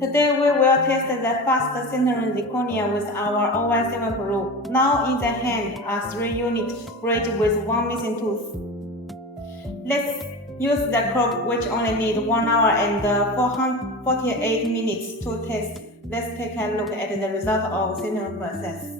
Today we will test the fast Sintering Zirconia with our OY7 PRO. Now in the hand are 3 unit bridge with 1 missing tooth. Let's use the probe which only need 1 hour and 448 minutes to test. Let's take a look at the result of sintering process.